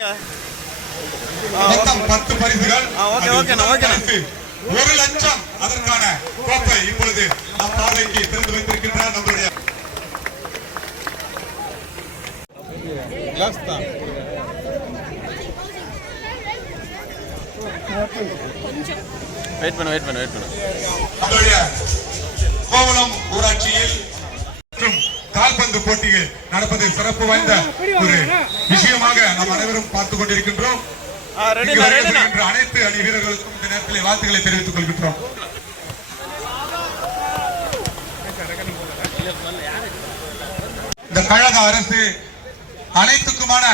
மொத்தம் 10 பரிசுகள். 1 லட்சம் அதற்கான கோப்பை இப்பொழுது நம் பார்வைக்கு திறந்து வைத்திருக்கின்றார் நம்முடைய நம்முடைய கோவளம் ஊராட்சியில் கால்பந்து போட்டிகள் நடப்பது சிறப்பு வாய்ந்த ஒரு விஷயமாக நாம் அனைவரும் பார்த்துக் கொண்டிருக்கின்றோம். அனைத்து அணி வீரர்களுக்கும் இந்த நேரத்தில் வாழ்த்துக்களை தெரிவித்துக் கொள்கின்றோம். இந்த கழக அரசு அனைத்துக்குமான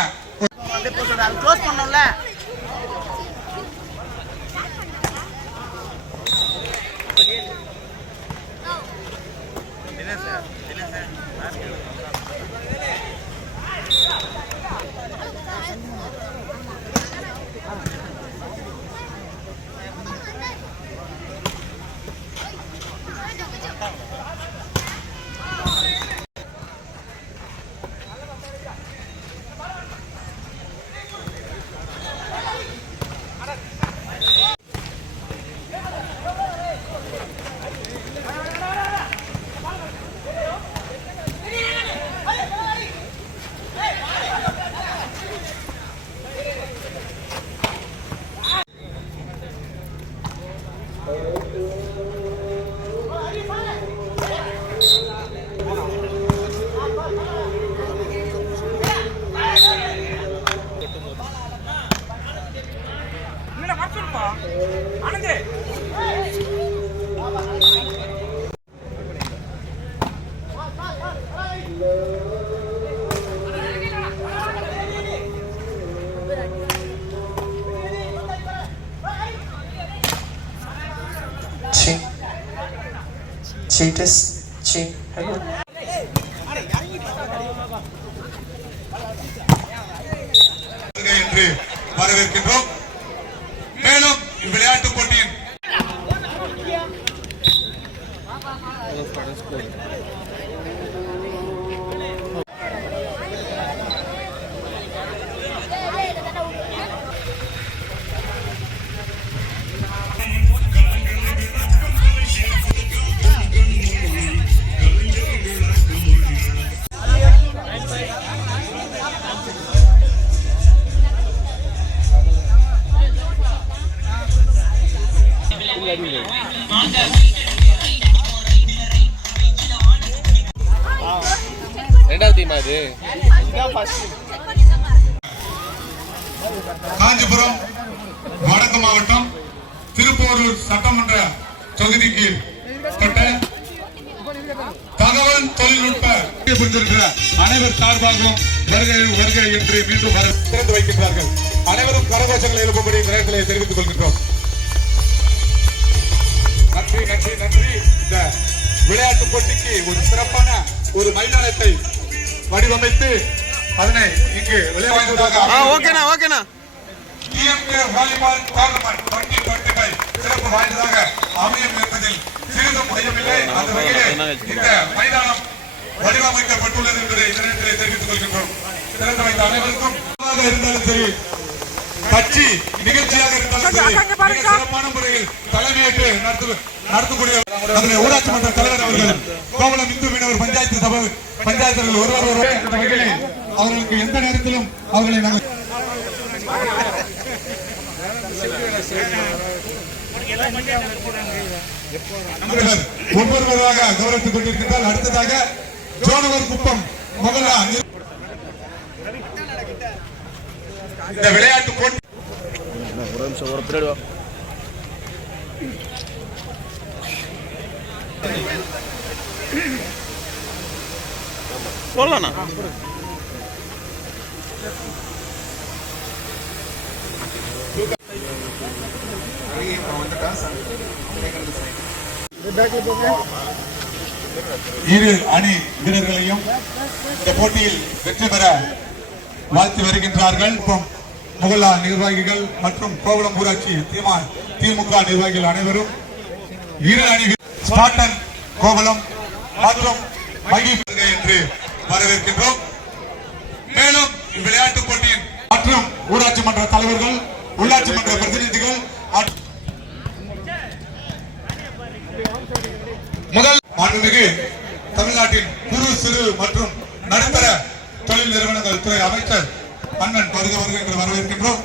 என்று வரவேற்கின்றோம். மேலும் விளையாட்டு போட்டியின் காஞ்சிபுரம் வடக்கு மாவட்டம் திருப்போரூர் சட்டமன்ற தொகுதிக்கு தகவல் தொழில்நுட்ப அனைவர் சார்பாகவும் வருகை என்று மீண்டும் திறந்து வைக்கின்றார்கள். அனைவரும் கரகோஷங்களை எழுப்பும்படி நேரங்களை தெரிவித்துக் கொள்கின்றோம். நன்றி நன்றி நன்றி. இந்த விளையாட்டு போட்டிக்கு ஒரு சிறப்பான ஒரு மைதானத்தை வடிவமைத்து அதனை இங்கு விளையாடுவதாக சிறப்பு வாய்ந்ததாக அமையும் என்பதில் சிறிதும் ஐயமில்லை. அந்த வகையில் இந்த மைதானம் வடிவமைக்கப்பட்டுள்ளது என்பதை இந்த நேரத்தில் தெரிவித்துக் கொள்கின்றோம். திறந்து வைத்த அனைவருக்கும் இருந்தாலும் சரி, கட்சி நிகழ்ச்சியாக இருந்தாலும் சரி, மிக சிறப்பான முறையில் தலைமையேற்று நடத்தக்கூடிய ஊராட்சி மன்ற தலைவர் அவர்கள், கோவளம் இந்து மீனவர் பஞ்சாயத்து ஒருவர் அவர்களுக்கு எந்த நேரத்திலும் அவர்களை நாங்கள் ஒவ்வொருவராக கௌரவித்துக் கொண்டிருக்கின்றால். அடுத்ததாக ஜோனவர் குப்பம் மொகல்லா இந்த விளையாட்டு போட்டி சொல்லலாம். இரு அணி வீரர்களையும் இந்த போட்டியில் வெற்றி பெற வாழ்த்து வருகின்றார்கள். முகல்லா நிர்வாகிகள் மற்றும் கோவளம் ஊராட்சி திமுக நிர்வாகிகள் அனைவரும் இரு அணி ஸ்பாட்டன் கோவளம் மற்றும் என்று வரவேற்கின்றோம். மேலும் விளையாட்டுப் போட்டியின் மற்றும் ஊராட்சி மன்ற தலைவர்கள், உள்ளாட்சி மன்ற பிரதிநிதிகள், முதல் மாண்புமிகு தமிழ்நாட்டின் குறு சிறு மற்றும் நடுத்தர தொழில் நிறுவனங்கள் துறை அமைச்சர் அண்ணன் வருக என்று வரவேற்கின்றோம்.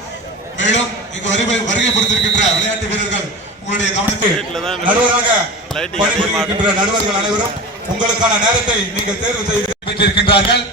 மேலும் இங்கு வருகை புரிந்திருக்கின்ற விளையாட்டு வீரர்கள் உங்களுடைய கவனத்தை நடுவராக பணிபுரிகின்ற நடுவர்கள் அனைவரும் உங்களுக்கான நேரத்தை நீங்கள் தேர்வு செய்து பெற்றிருக்கின்றார்கள்.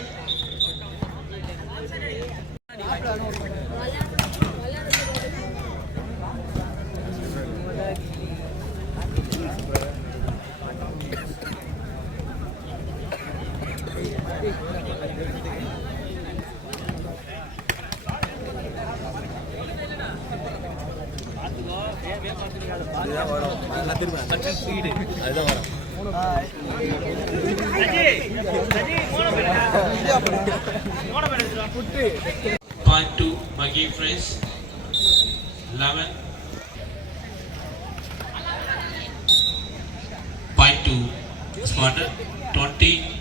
Point 2 Maggie Fresh 11. Point 2 Smarter 20.